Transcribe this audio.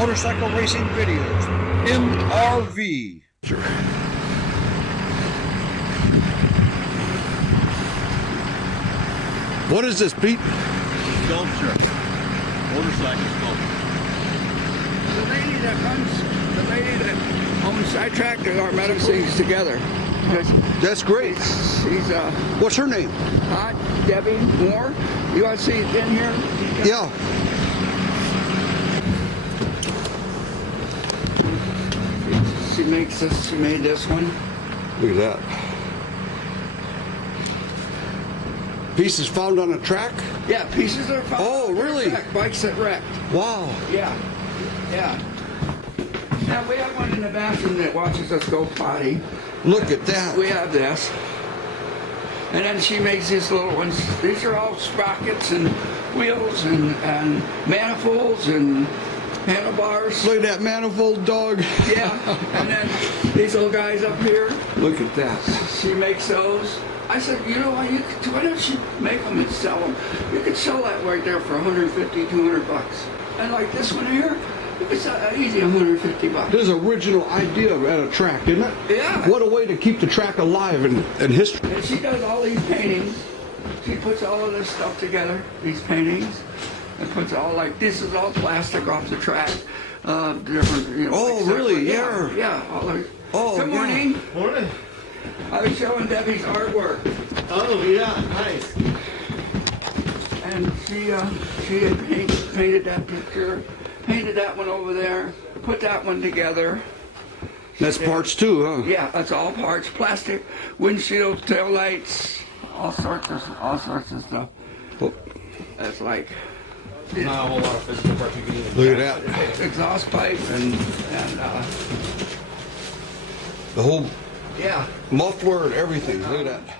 motorcycle racing videos, MRV. Sure. What is this, Pete? Sculpture. Motorcycle sculpture. The lady that owns Sidetrack and our medical things together. That's great. She's What's her name? Debbie Moore. You want to see it in here? Yeah. She makes this. She made this one. Look at that. Pieces found on a track? Yeah, pieces are found. Oh, on the really? track, bikes that wrecked. Wow. Yeah, yeah. Now we have one in the bathroom that watches us go potty. Look at that. We have this. And then she makes these little ones. These are all sprockets and wheels and manifolds and handlebars. Look at that manifold dog. Yeah. And then these little guys up here. Look at that. She makes those. I said, you know what, why don't you make them and sell them? You could sell that right there for 150, 200 bucks. And like this one here, you could sell that easy 150 bucks. This is an original idea at a track, isn't it? Yeah. What a way to keep the track alive in history. And she does all these paintings. She puts all of this stuff together, these paintings, and puts all this is all plastic off the track. Different, Oh, really? Yeah. Yeah. All of, Oh, Good yeah. morning. Morning. I was showing Debbie's artwork, Oh, yeah, nice. and she had painted that picture, painted that one over there, put that one together. That's parts too, huh? Yeah, that's all parts, plastic, windshields, tail lights, all sorts of stuff. Oh, That's like Not a whole lot of physical parts you can even look at that. exhaust pipe and The whole yeah. muffler and everything. Look at that.